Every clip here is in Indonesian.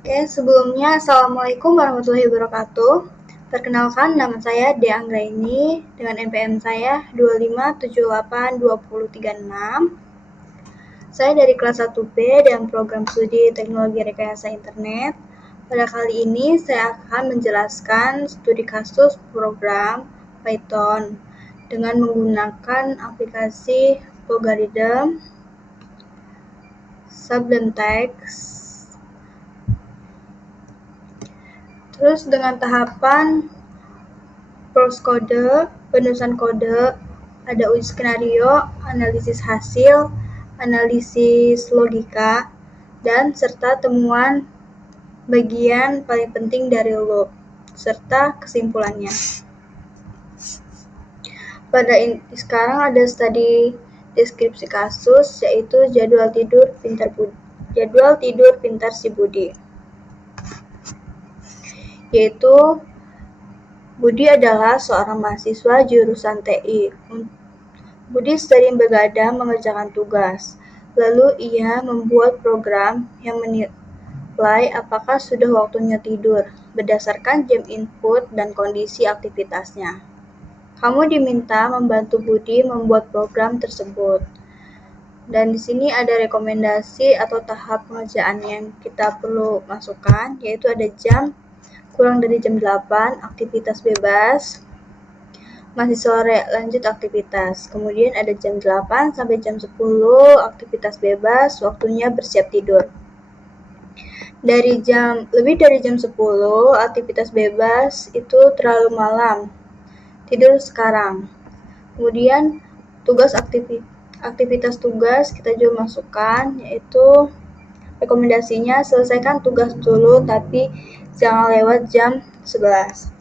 Oke, sebelumnya Assalamualaikum warahmatullahi wabarakatuh. Perkenalkan, nama saya Dea Anggraini dengan NPM saya 25782036. Saya dari kelas 1B dan program studi Teknologi Rekayasa Internet. Pada kali ini saya akan menjelaskan studi kasus program Python dengan menggunakan aplikasi Logarithm, Sublime Text. Terus dengan tahapan prose kode, penulisan kode, ada uji skenario, analisis hasil, analisis logika, dan serta temuan bagian paling penting dari loop, serta kesimpulannya. Sekarang ada studi deskripsi kasus, yaitu jadwal tidur pintar si Budi. Yaitu Budi adalah seorang mahasiswa jurusan TI. Budi sering begadang mengerjakan tugas. Lalu ia membuat program yang menilai apakah sudah waktunya tidur berdasarkan jam input dan kondisi aktivitasnya. Kamu diminta membantu Budi membuat program tersebut. Dan di sini ada rekomendasi atau tahap pengerjaan yang kita perlu masukkan, yaitu ada jam kurang dari jam 8, aktivitas bebas, masih sore, lanjut aktivitas. Kemudian ada jam 8 sampai jam 10, aktivitas bebas, waktunya bersiap tidur. Lebih dari jam 10, aktivitas bebas itu terlalu malam, tidur sekarang. Kemudian aktivitas tugas kita juga masukkan, yaitu rekomendasinya selesaikan tugas dulu tapi jangan lewat jam 11.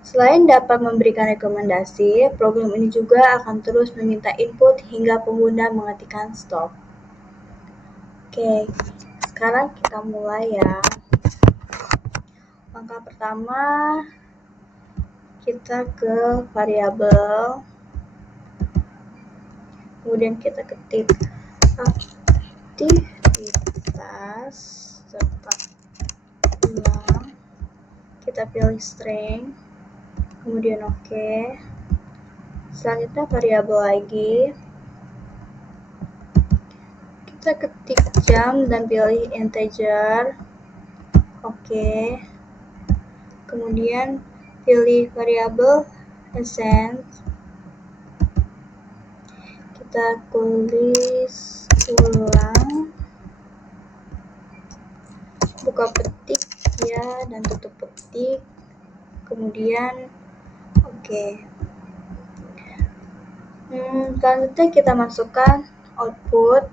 Selain dapat memberikan rekomendasi, program ini juga akan terus meminta input hingga pengguna mengetikkan stop. Oke, sekarang kita mulai ya. Langkah pertama, kita ke variabel. Kemudian kita ketik aktivitas serta ulang. Kita pilih string. Kemudian oke. Selanjutnya variabel lagi. Kita ketik jam dan pilih integer. Oke. Kemudian pilih variabel essence. Kita tulis ulang. Buka petik ya dan tutup petik. Kemudian oke. Selanjutnya kita masukkan output.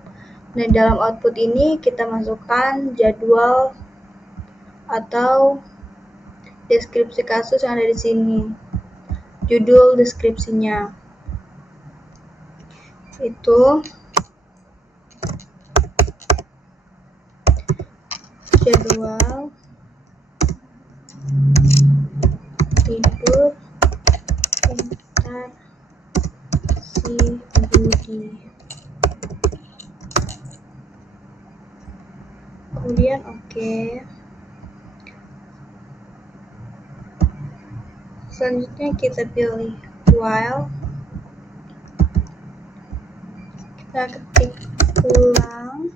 Nah, dalam output ini kita masukkan jadwal atau deskripsi kasus yang ada di sini. Judul deskripsinya itu jadwal tidur pintar si Budi. Kemudian oke. Selanjutnya kita pilih while. Kita ketik ulang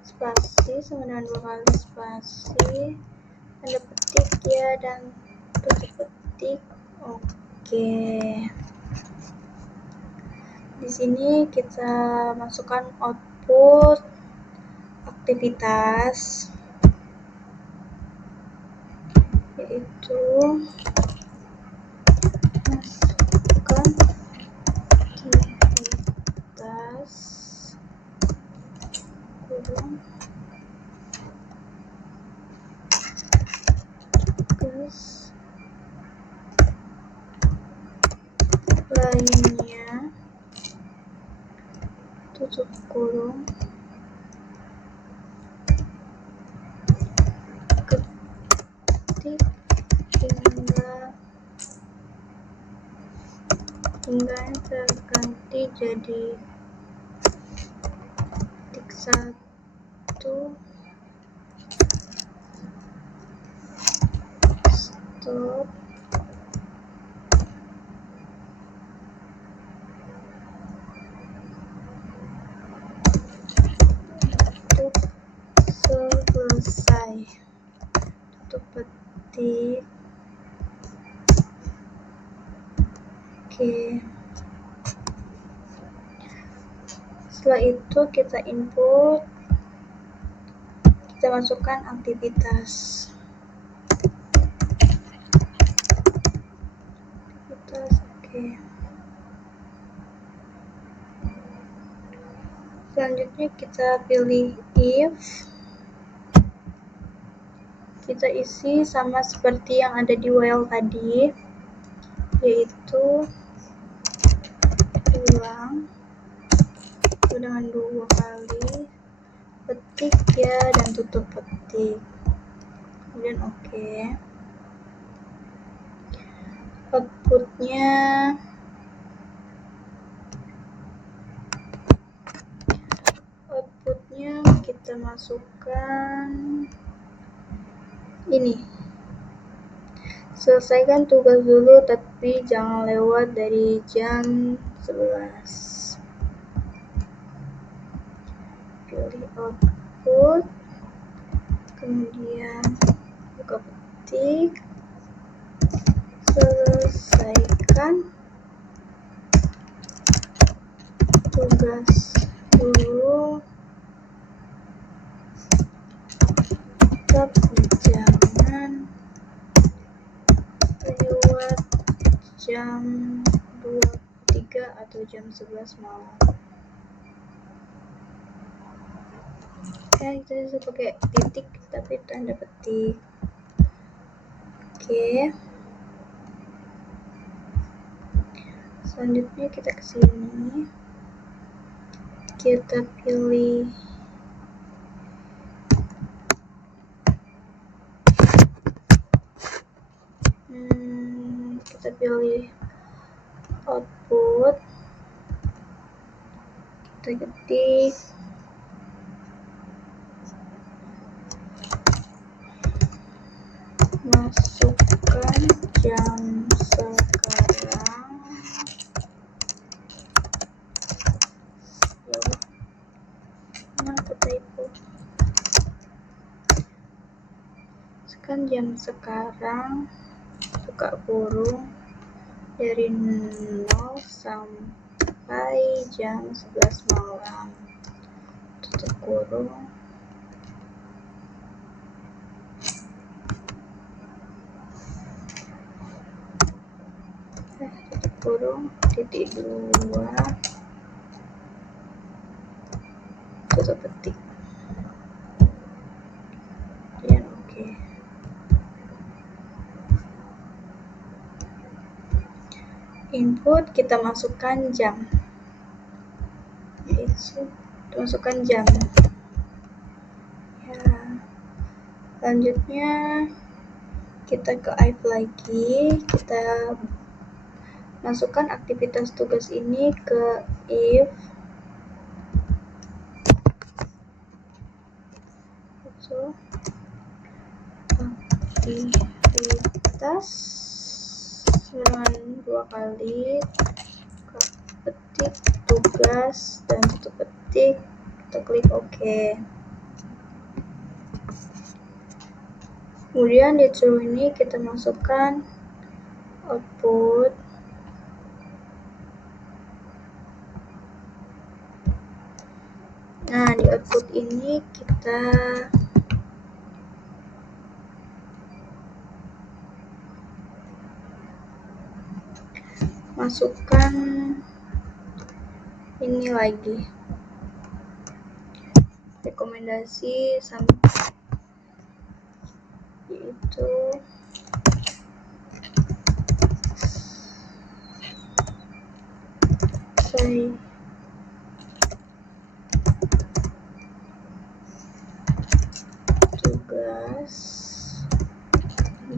spasi sama dengan 2 kali spasi, tanda petik ya dan tutup petik. Oke. Di sini kita masukkan output aktivitas, yaitu masukkan aktivitas kurung tugas lainnya tutup kurung ketik hingga terganti jadi ketik 1 Stop. Untuk selesai. Tutup petik. Oke. Setelah itu kita input, kita masukkan aktivitas. Oke. Selanjutnya kita pilih if. Kita isi sama seperti yang ada di while tadi, yaitu ulang dengan 2 kali, petik ya, dan tutup petik. Kemudian oke. Outputnya kita masukkan ini. Selesaikan tugas dulu, tapi jangan lewat dari jam 11. Pilih output, kemudian buka petik, selesaikan tugas dulu, tapi jangan lewat jam 23 atau jam 11 malam. Kita bisa pakai titik tapi tanda petik. Oke. Selanjutnya kita ke sini. Kita pilih output, kita ketik masukkan jam sekarang. Kenapa typo? Masukkan jam sekarang, buka kurung, dari 0 sampai jam 11 malam, tutup kurung. Tutup kurung, titik 2, tutup petik. Dan oke. Input kita masukkan jam, yaitu masukkan jam ya. Selanjutnya kita ke if lagi, kita masukkan aktivitas tugas ini ke if. So, aktivitas dengan 2 kali, petik tugas dan tutup petik, kita klik OK. Kemudian di true ini kita masukkan output. Nah, di output ini kita masukkan ini lagi, rekomendasi sampai, yaitu tugas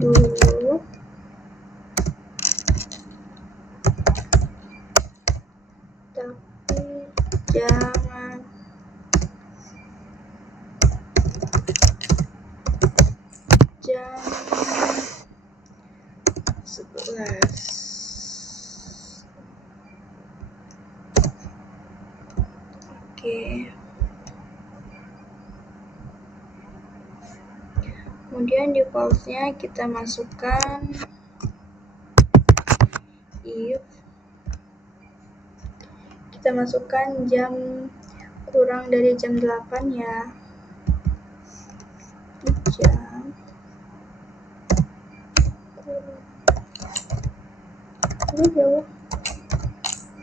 dulu, tapi jangan Oke. Kemudian di false-nya kita masukkan if kita masukkan jam kurang dari jam 8 ya. Jam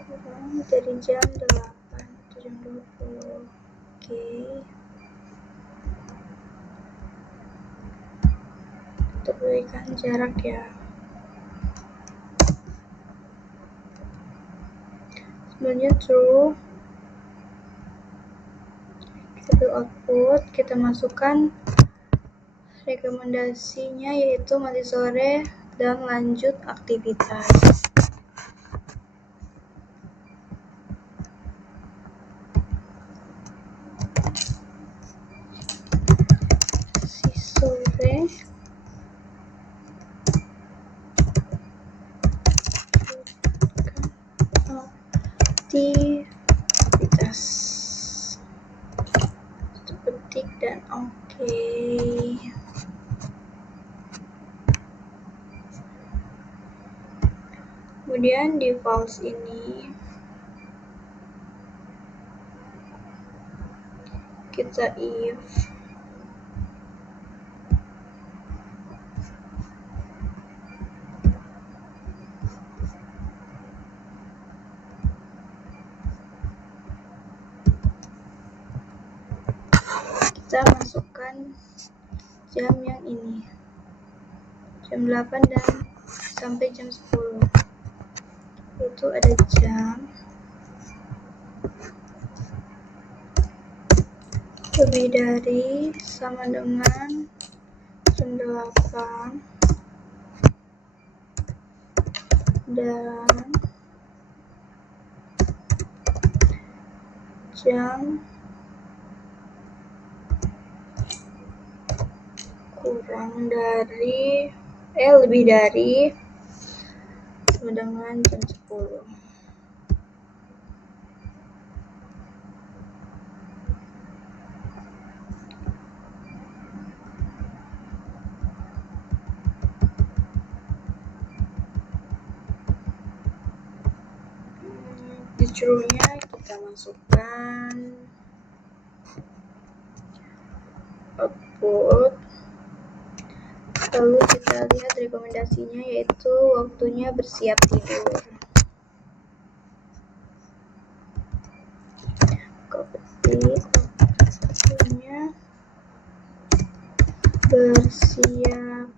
kurang dari jam 8 atau jam 20. Oke. Untuk berikan jarak ya. Sebenarnya true. Kita build output, kita masukkan rekomendasinya yaitu masih sore dan lanjut aktivitas. Masih sore. Aktivitas. Ketik dan oke. Kemudian di false ini kita if kita masukkan jam yang ini, jam 8 dan sampai jam 10. Itu ada jam lebih dari sama dengan jam 8 dan jam kurang dari lebih dari sama dengan jam 10. Di true-nya kita masukkan output, lalu kita lihat rekomendasinya yaitu waktunya bersiap tidur. Ketik waktunya bersiap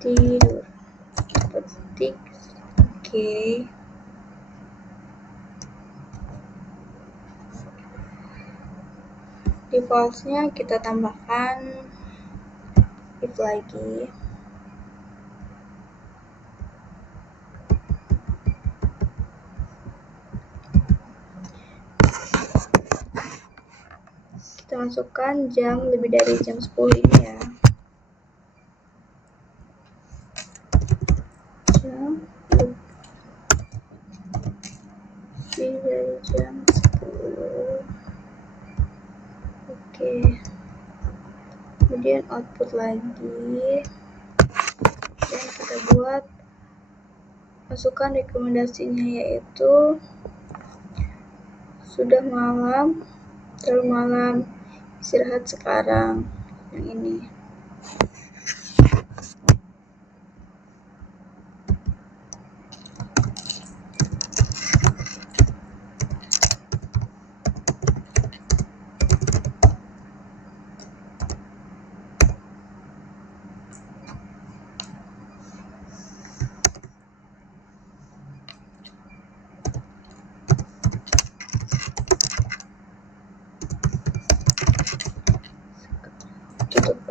tidur. Ketik oke. Di false-nya kita tambahkan if lagi. Kita masukkan jam lebih dari jam 10 ini ya. Jam lebih dari jam 10. Oke. Kemudian output lagi. Dan kita buat masukkan rekomendasinya yaitu sudah malam, terlalu malam, istirahat sekarang. Yang ini. Tutup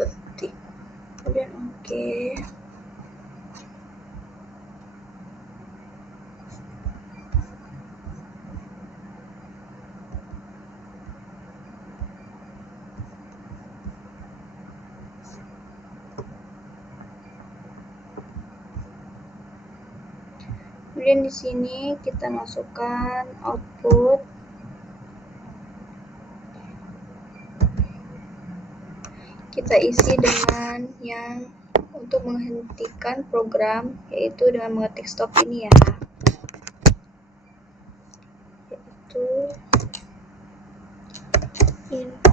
Kemudian di sini kita masukkan output. Kita isi dengan yang untuk menghentikan program, yaitu dengan mengetik stop ini ya. Yaitu input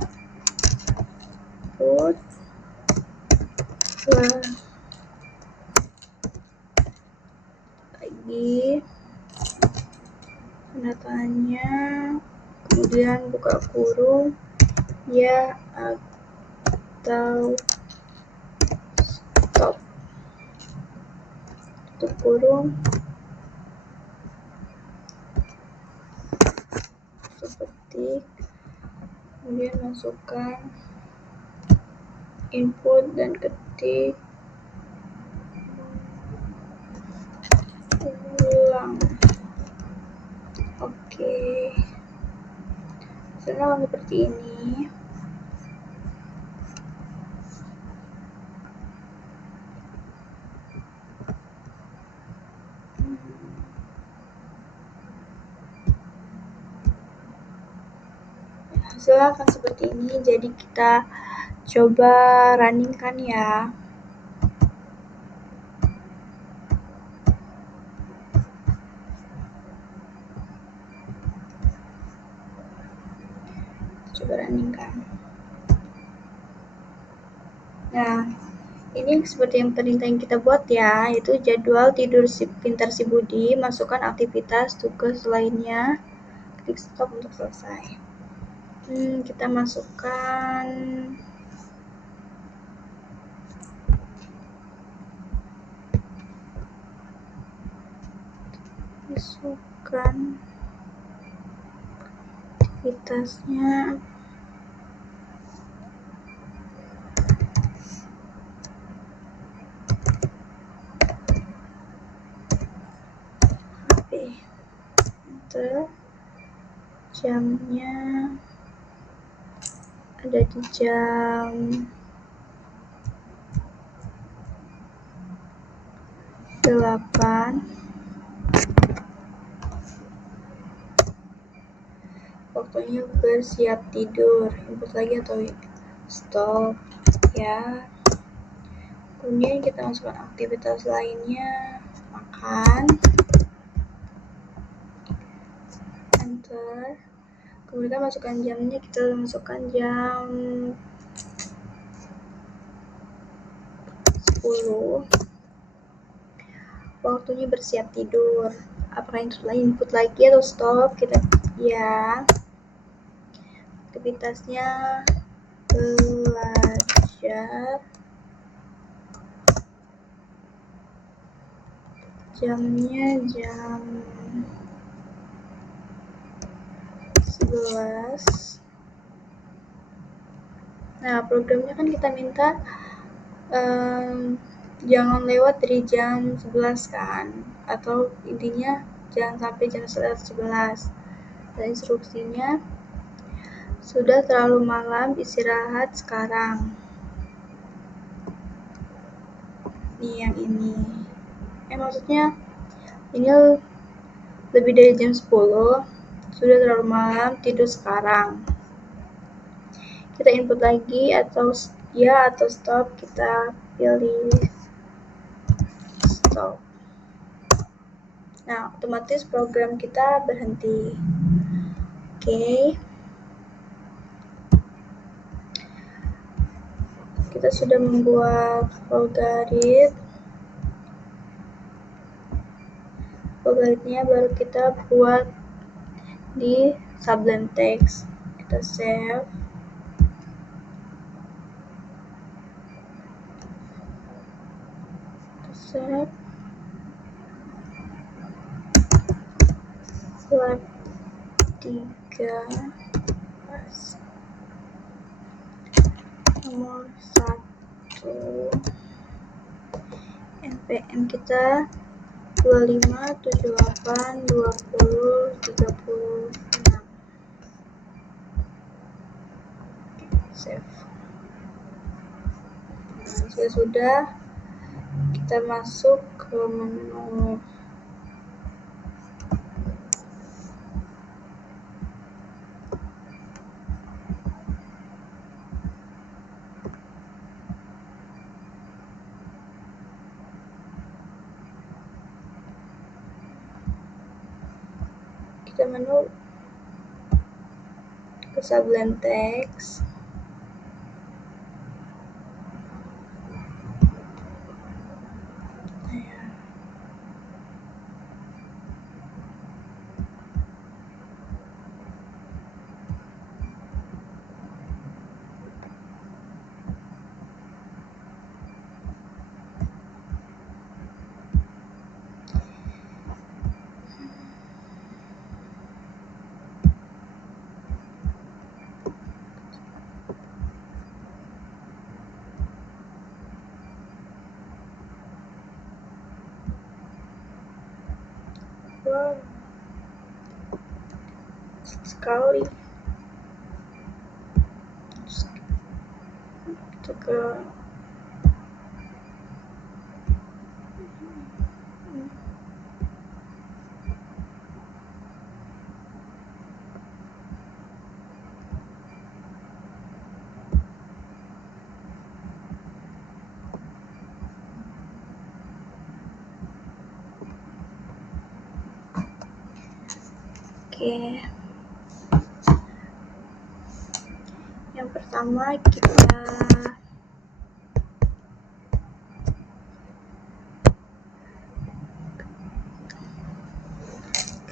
lagi tanda tanya, kemudian buka kurung, ya atau stop, tutup kurung, ketik, kemudian masukkan input dan ketik ulang. Oke, sekarang seperti ini. Hasilnya akan seperti ini. Jadi kita coba runningkan ya. Coba runningkan. Nah, ini seperti yang perintah yang kita buat ya, yaitu jadwal tidur pintar si Budi, masukkan aktivitas tugas lainnya, klik stop untuk selesai. Kita masukkan aktivitasnya. Enter. Jamnya ada di jam 8. Waktunya bersiap tidur, input lagi atau stop ya. Kemudian kita masukkan aktivitas lainnya, makan, enter. Kemudian masukkan jamnya, kita masukkan jam 10. Waktunya bersiap tidur. Apakah input lagi atau stop? Kita ya. Aktivitasnya belajar. Jamnya jam 11. Nah, programnya kan kita minta jangan lewat dari jam 11 kan, atau intinya jangan sampai jam 11. Dan instruksinya sudah terlalu malam, istirahat sekarang. Nih yang ini. Maksudnya ini lebih dari jam 10, sudah terlalu malam, tidur sekarang. Kita input lagi atau ya atau stop, kita pilih stop. Nah, otomatis program kita berhenti. Oke. Kita sudah membuat logaritmnya baru kita buat di Sublime Text. Kita save. Slide 3 nomor 1 npm kita 25782036. Save. Nah, sudah kita masuk ke menu Kita menu ke Sublime Text. Wow, sekali. Kita ke Oke. Yang pertama kita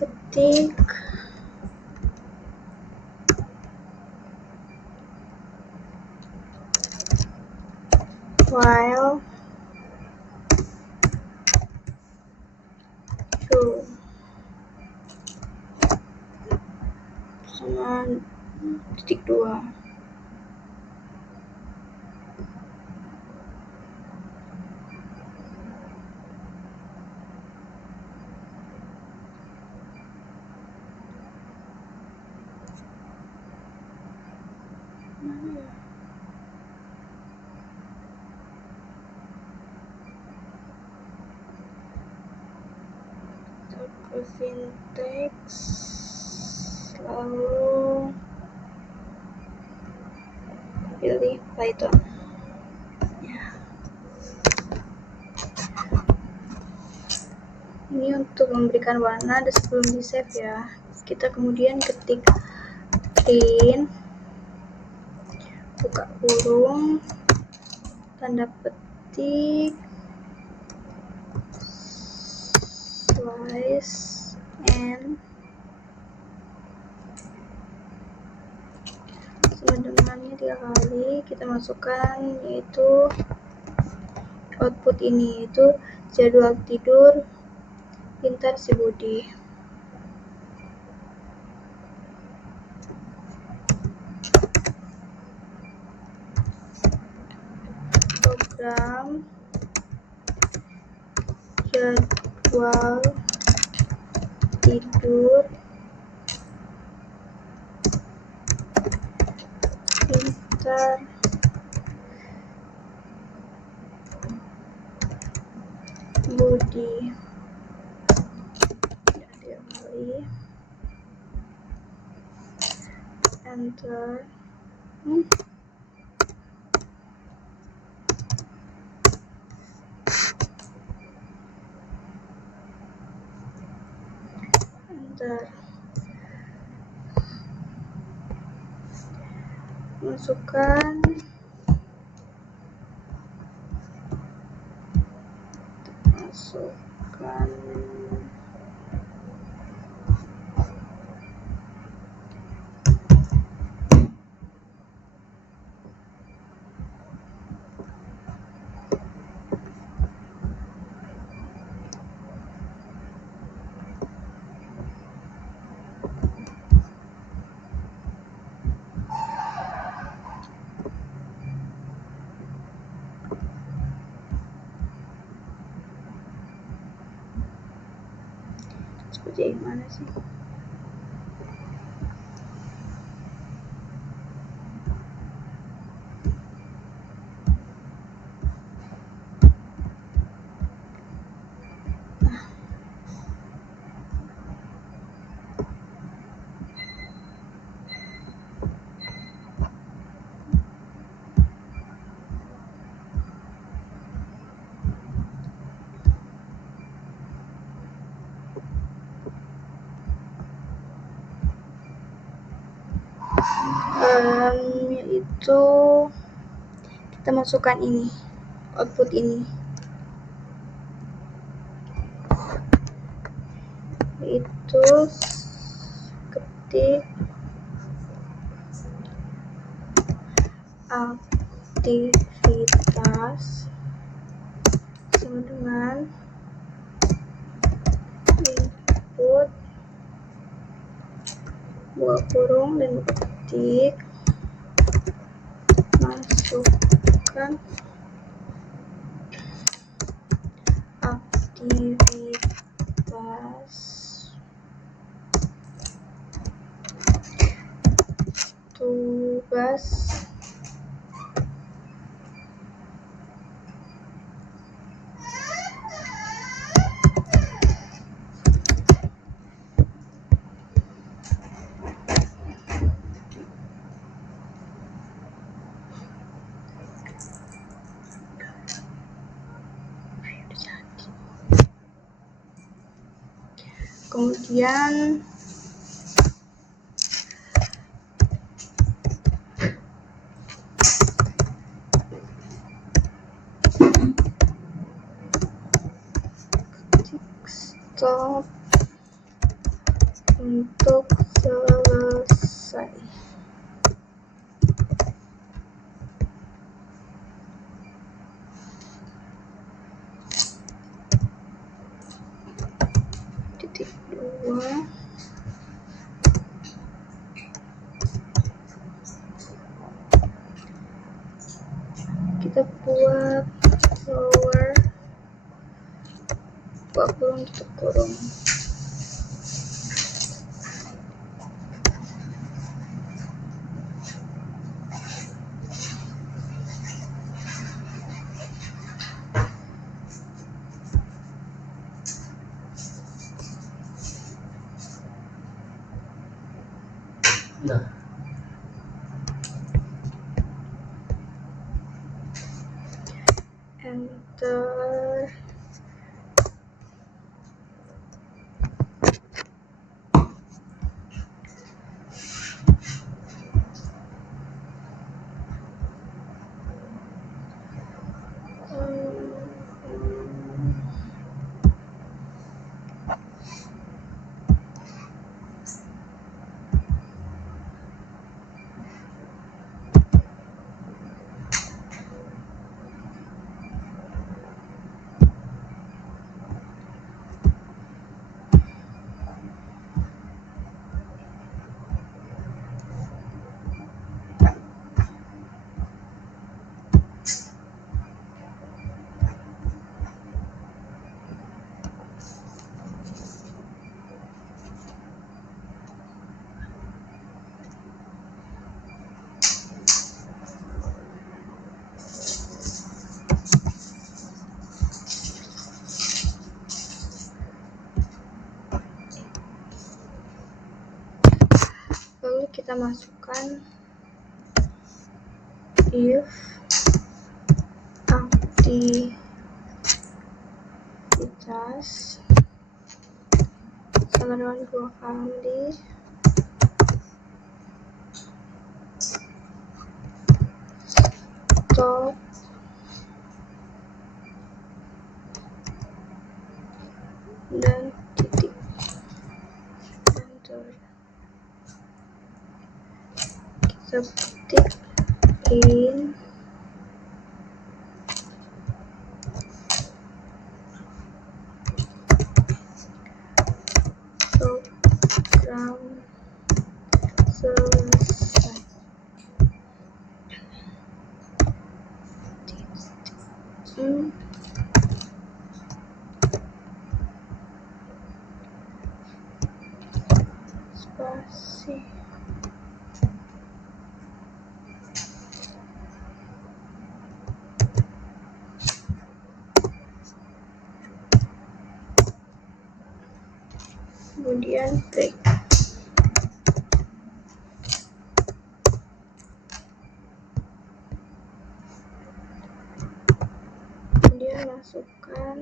ketik while true sama titik 2. Ke syntax, lalu pilih Python. Ya. Ini untuk memberikan warna dan sebelum di save ya. Kita kemudian ketik print, buka kurung, tanda petik, slice and sama dengannya 3 kali kita masukkan yaitu output ini, yaitu jadwal tidur pintar si Budi. Program jadwal tidur pintar Budi. Tiga kali enter. Enter. Masukkan seperti mana sih? yaitu kita masukkan ini, output ini, yaitu ketik aktivitas sama dengan input buka kurung dan ketik masukkan aktivitas tugas kemudian stop untuk selesai. Titik 2 kita buat lower buka kurung tutup kurung. Enter. Lalu kita masukkan if aktivitas sama dengan 2 kali stop dan titik. Enter. Kita ketik in program selesai. Spasi. Kemudian break. Kemudian masukkan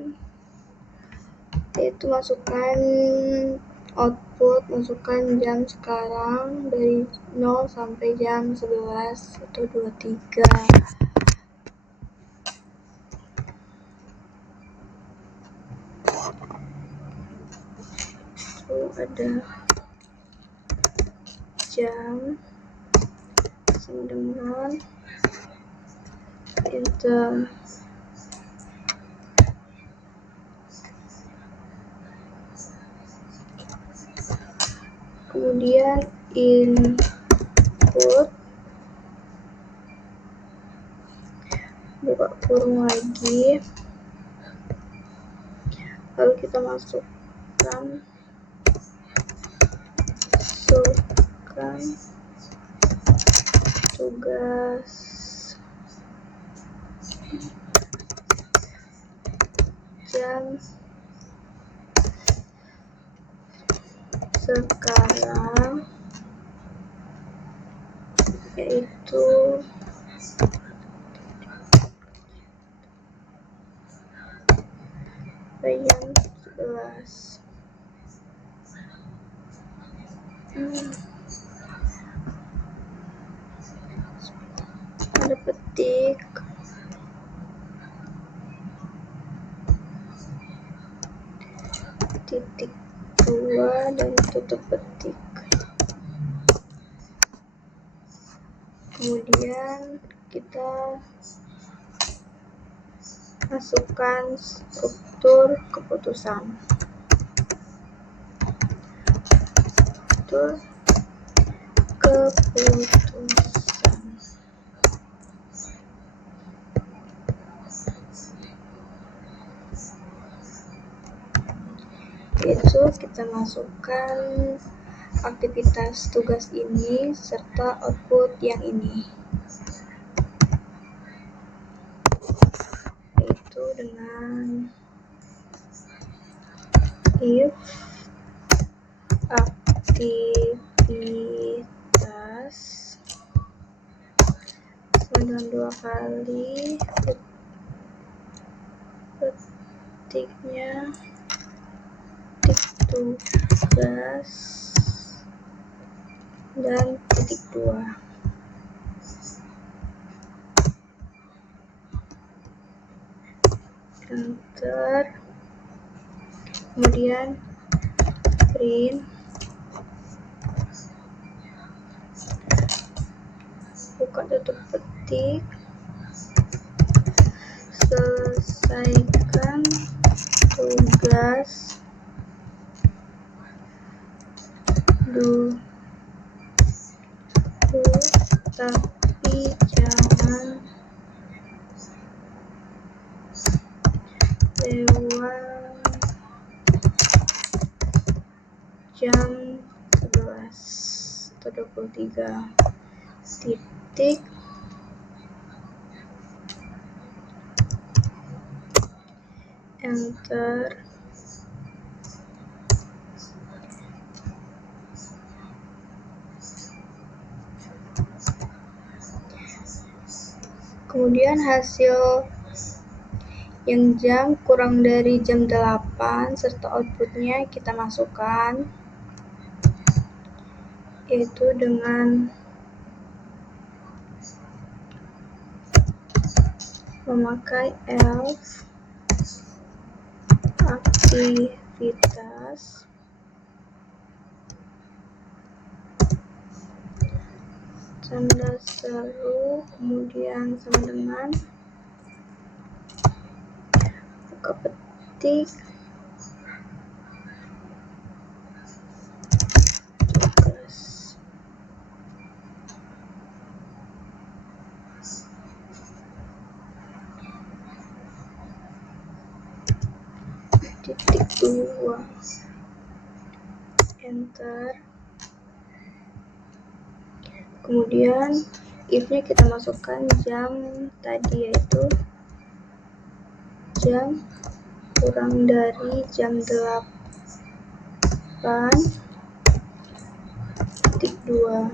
Output masukkan jam sekarang dari 0 sampai jam 11 atau 23. Itu ada jam sama dengan enter. Kemudian input, buka kurung lagi, lalu kita masukkan tugas jam sekarang, yaitu jam 11. Ada petik titik 2 dan tutup petik. Kemudian kita masukkan struktur keputusan. Yaitu kita masukkan aktivitas tugas ini serta output yang ini, yaitu dengan if aktivitas sama dengan 2 kali petiknya tugas dan titik 2. Enter. Kemudian print, buka tutup petik, selesaikan tugas dulu, tapi jangan lewat jam 11 atau 23. Titik, enter. Kemudian hasil yang jam kurang dari jam 8 serta outputnya kita masukkan, yaitu dengan memakai else aktivitas tanda seru, kemudian sama dengan buka petik tugas. Titik 2, enter. Kemudian if-nya kita masukkan jam tadi, yaitu jam kurang dari jam 8.2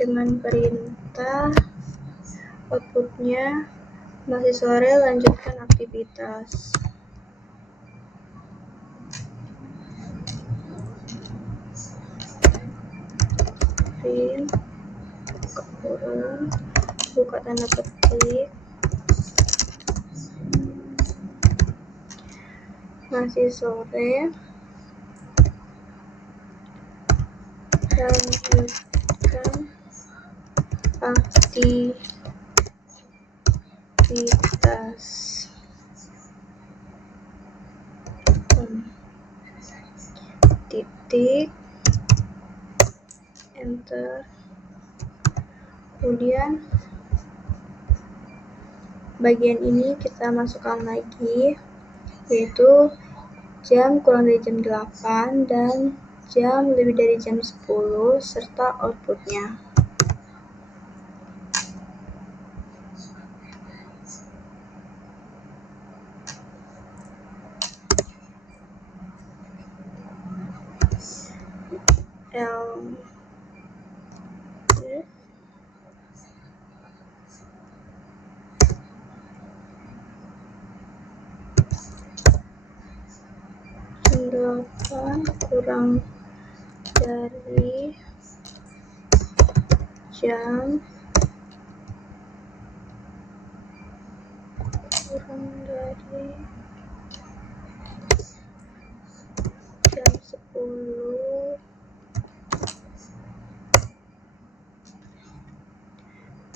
dengan perintah outputnya masih sore, lanjutkan aktivitas. print, buka kurung, buka tanda petik, masih sore, lanjutkan aktivitas. Titik, enter. Kemudian bagian ini kita masukkan lagi, yaitu jam kurang dari jam 8 dan jam lebih dari jam 10 serta outputnya. Jam 8 kurang dari jam 10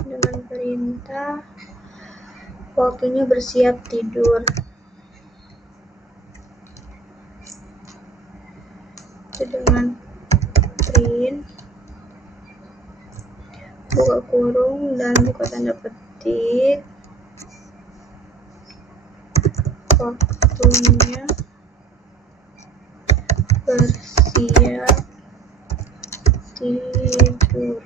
dengan perintah waktunya bersiap tidur. Itu dengan print, buka kurung dan buka tanda petik, waktunya bersiap tidur.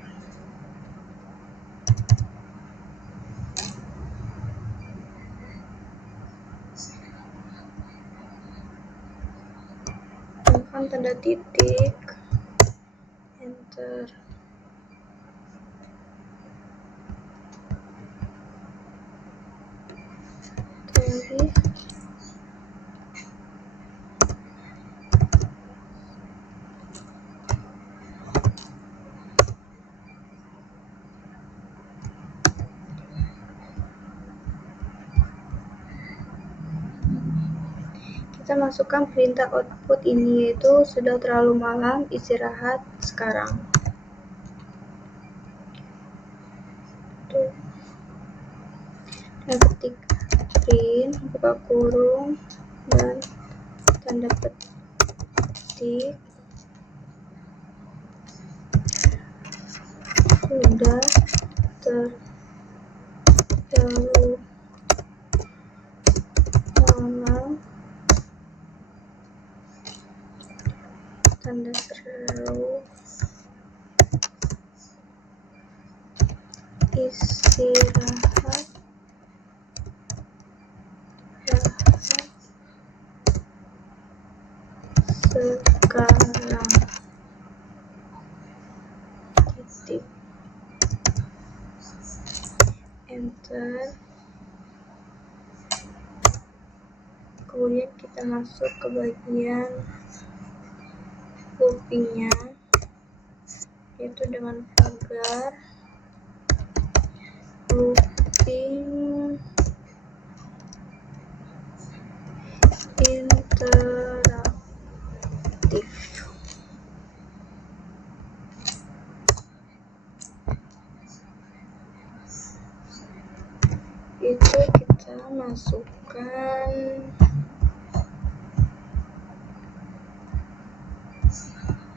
Tekan tanda titik, enter. Lagi kita masukkan perintah output ini, yaitu sudah terlalu malam, istirahat sekarang. Dan ketik print, buka kurung dan tanda petik, sudah terlalu malam, tanda seru, istirahat sekarang, titik, enter. Kemudian kita masuk ke bagian loopingnya, yaitu dengan pagar looping interaktif. Itu kita masukkan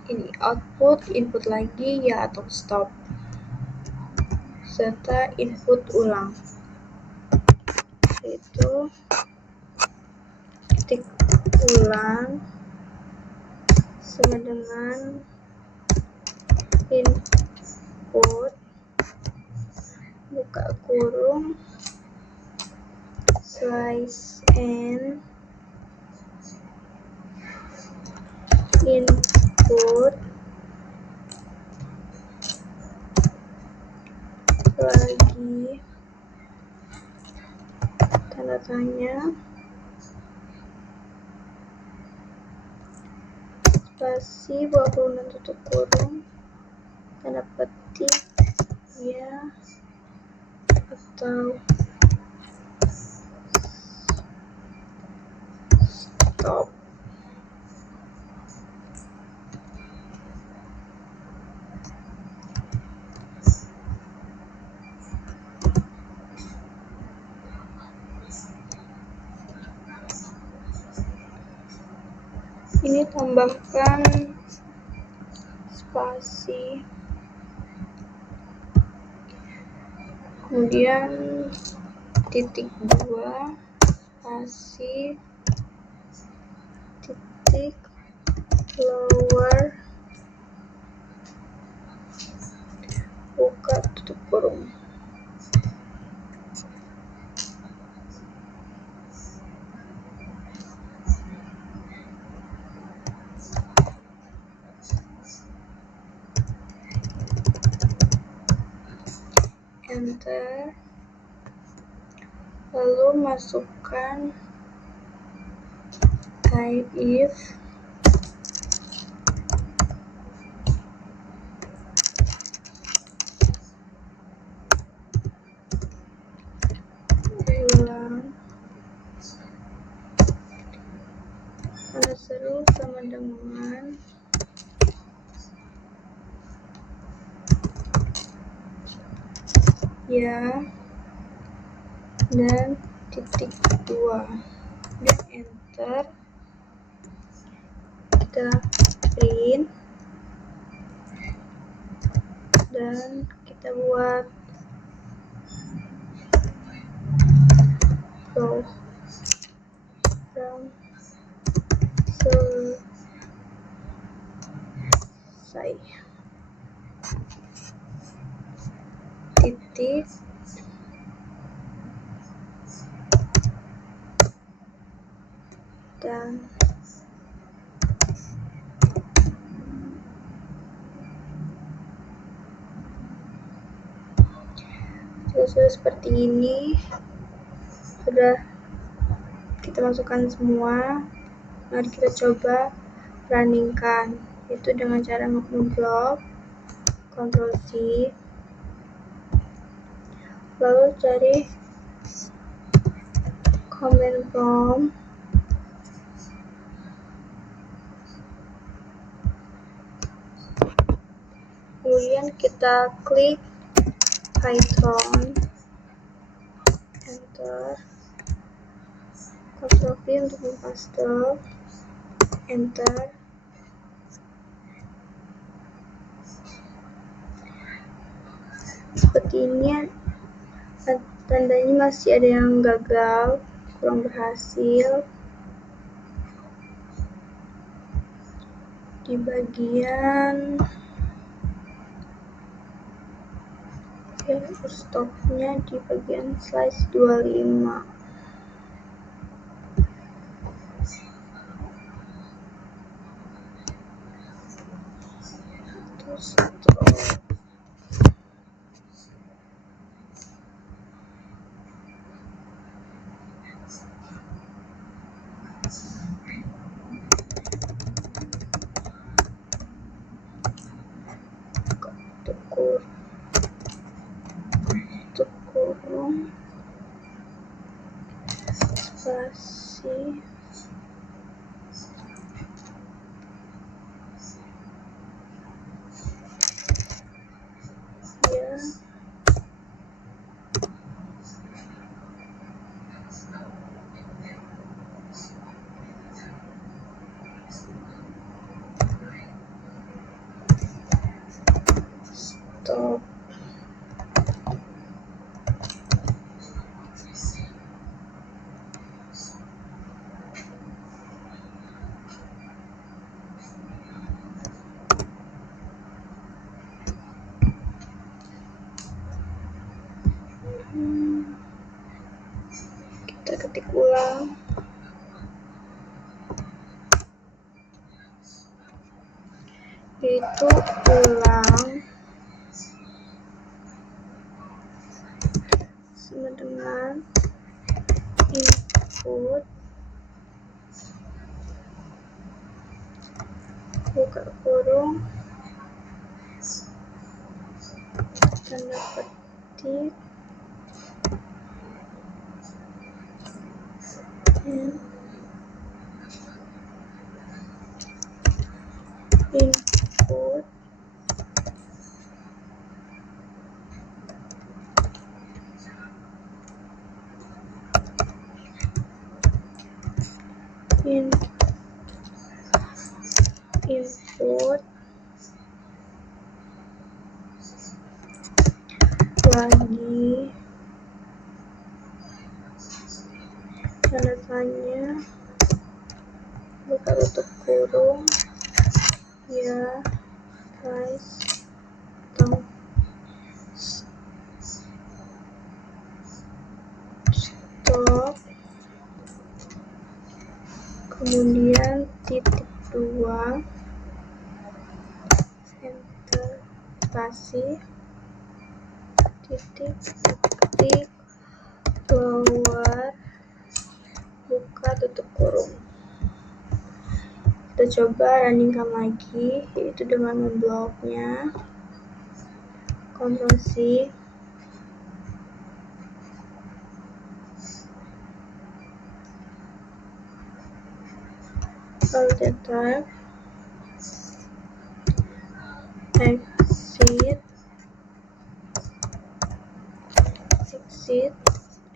ini, output, input lagi ya atau stop, serta input ulang, yaitu ketik ulang sama dengan input, buka kurung, slice and input lagi, tanda tanya, spasi, buka kurung dan tutup kurung, tanda petik ya atau stop. Ini tambahkan spasi, kemudian titik 2 spasi titik lower buka tutup kurung. Enter, lalu masukkan if ulang tanda seru sama dengan ya dan titik 2 dan enter. Kita print dan kita buat program selesai. Titik dan jika sudah seperti ini, sudah kita masukkan semua. Mari kita coba runningkan, itu dengan cara ngeblok Ctrl C, lalu cari command prompt, kemudian kita klik Python, enter, Ctrl V untuk mempaste, enter. Seperti ini, tandanya masih ada yang gagal, kurang berhasil. Di bagian stopnya di bagian slice 25. Terus stop. Kurung spasi ya stop. Kita ketik ulang, yaitu ulang sama dengan input buka kurung tanda petik input lagi tanda tanya buka tutup kurung ya guys atau stop, kemudian titik 2 enter spasi titik ketik keluar buka tutup kurung. Kita coba runningkan lagi, yaitu dengan membloknya. Ctrl C, Alt Tab, exit,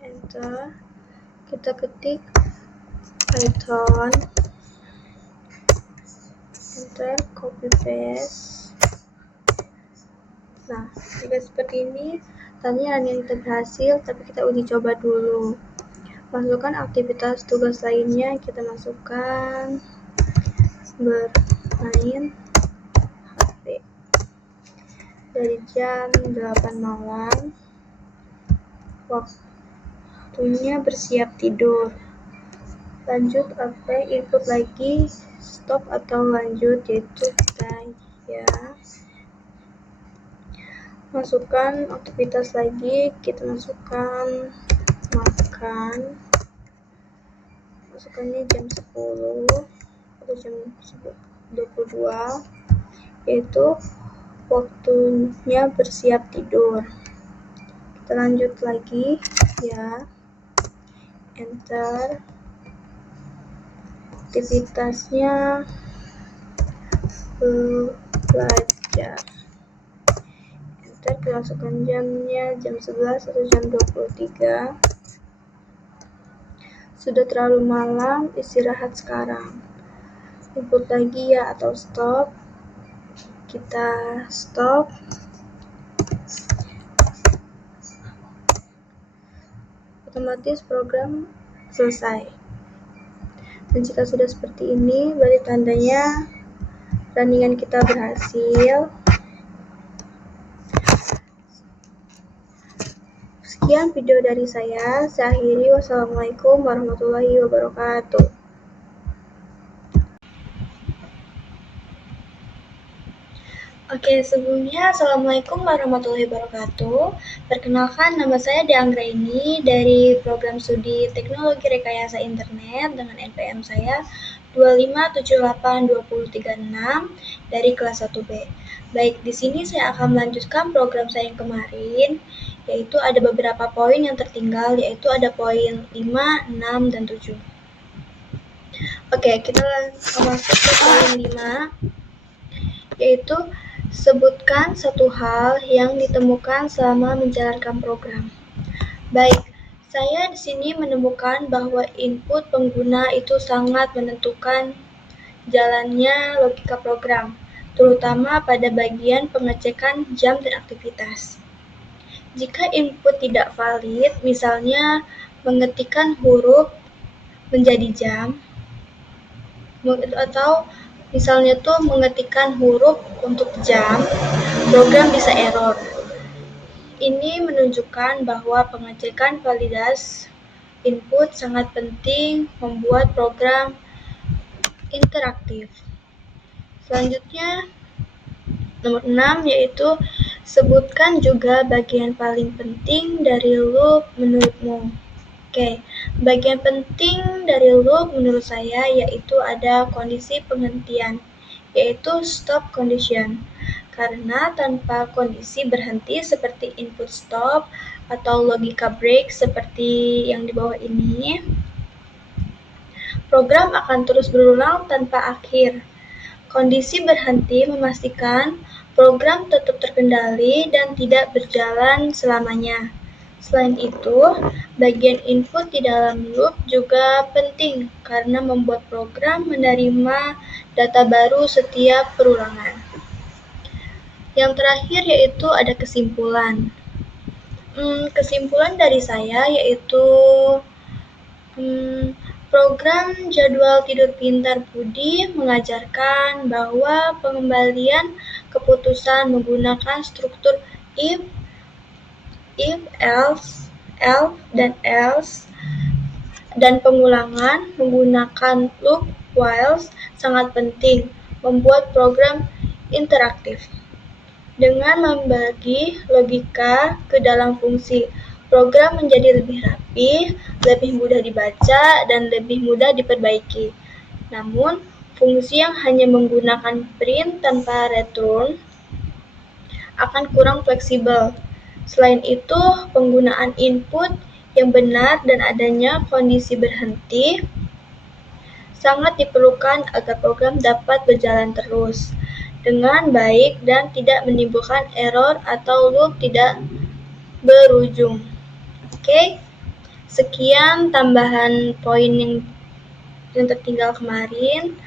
enter. Kita ketik Python, enter, copy paste. Nah, jika seperti ini tandanya running kita berhasil, tapi kita uji coba dulu. Masukkan aktivitas tugas lainnya, kita masukkan bermain HP dari jam 8 malam, waktunya bersiap tidur. Lanjut apa, input lagi, stop atau lanjut, yaitu kita ya. Masukkan aktivitas lagi, kita masukkan makan, masukkannya jam 10 atau jam 22, yaitu waktunya bersiap tidur. Kita lanjut lagi ya, enter. Aktivitasnya belajar, enter. Kita masukkan jamnya jam 11 atau jam 23. Sudah terlalu malam, istirahat sekarang. Input lagi ya atau stop. Kita stop. Otomatis program selesai. Dan jika sudah seperti ini, berarti tandanya runningan kita berhasil. Sekian video dari saya. Saya akhiri. Wassalamualaikum warahmatullahi wabarakatuh. Oke, sebelumnya Assalamualaikum warahmatullahi wabarakatuh. Perkenalkan, nama saya Deanggraini dari program studi Teknologi Rekayasa Internet dengan NPM saya 2578236 dari kelas 1B. Baik, di sini saya akan melanjutkan program saya yang kemarin, yaitu ada beberapa poin yang tertinggal, yaitu ada poin 5, 6, dan 7. Oke, kita langsung masuk ke poin 5, yaitu sebutkan satu hal yang ditemukan selama menjalankan program. Baik, saya di sini menemukan bahwa input pengguna itu sangat menentukan jalannya logika program, terutama pada bagian pengecekan jam dan aktivitas. Jika input tidak valid, misalnya mengetikkan huruf menjadi jam, atau misalnya tuh mengetikkan huruf untuk jam, program bisa error. Ini menunjukkan bahwa pengecekan validitas input sangat penting membuat program interaktif. Selanjutnya, nomor 6, yaitu sebutkan juga bagian paling penting dari loop menurutmu. Oke, bagian penting dari loop menurut saya yaitu ada kondisi penghentian, yaitu stop condition. karena tanpa kondisi berhenti seperti input stop atau logika break seperti yang di bawah ini, program akan terus berulang tanpa akhir. Kondisi berhenti memastikan program tetap terkendali dan tidak berjalan selamanya. Selain itu, bagian input di dalam loop juga penting karena membuat program menerima data baru setiap perulangan. Yang terakhir yaitu ada kesimpulan. Kesimpulan dari saya yaitu program jadwal tidur pintar Budi mengajarkan bahwa pengembalian keputusan menggunakan struktur if, else, dan pengulangan menggunakan loop whiles sangat penting membuat program interaktif. Dengan membagi logika ke dalam fungsi, program menjadi lebih rapi, lebih mudah dibaca, dan lebih mudah diperbaiki. Namun, fungsi yang hanya menggunakan print tanpa return akan kurang fleksibel. Selain itu, penggunaan input yang benar dan adanya kondisi berhenti sangat diperlukan agar program dapat berjalan terus dengan baik dan tidak menimbulkan error atau loop tidak berujung. Oke, sekian tambahan poin yang tertinggal kemarin,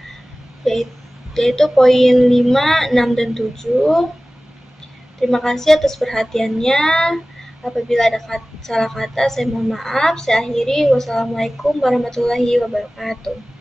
yaitu poin 5, 6, dan 7. Terima kasih atas perhatiannya. Apabila ada salah kata, saya mohon maaf. Saya akhiri. Wassalamualaikum warahmatullahi wabarakatuh.